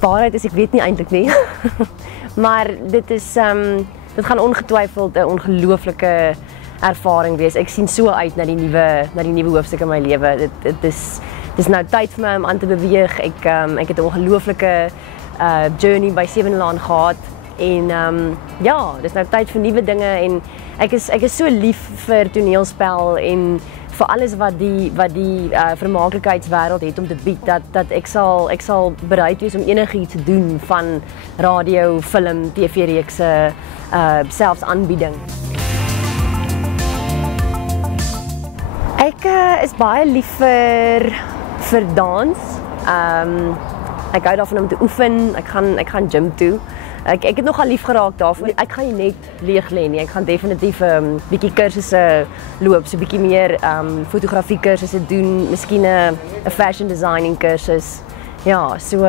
Waarheid is, ek weet nie eintlik nie. Maar dit dit gaan ongetwyfeld 'n ongelooflike ervaring wees. Ek sien so uit na die nuwe hoofstuk in my lewe. Dis nou tyd vir my om aan te beweeg. Ek het 'n ongelooflike journey by Seven Laan gehad en ja, dis nou tyd vir nuwe dinge en ek is so lief vir toneelspel en vir alles wat die vermaaklikheidswêreld het om te bied dat ek sal bereid wees om enigiets te doen van radio, film, TV-reekse, selfs aanbieding. Ek is baie lief vir dans. Ek hou daarvan om te oefen. Ek gaan gym toe. Ek het nogal lief geraak daarvoor. Ek gaan nie net leeg lê nie. Ek gaan definitief bietjie kursusse loop, so bietjie meer fotografie kursusse doen, miskien 'n fashion designing kursus. Ja, so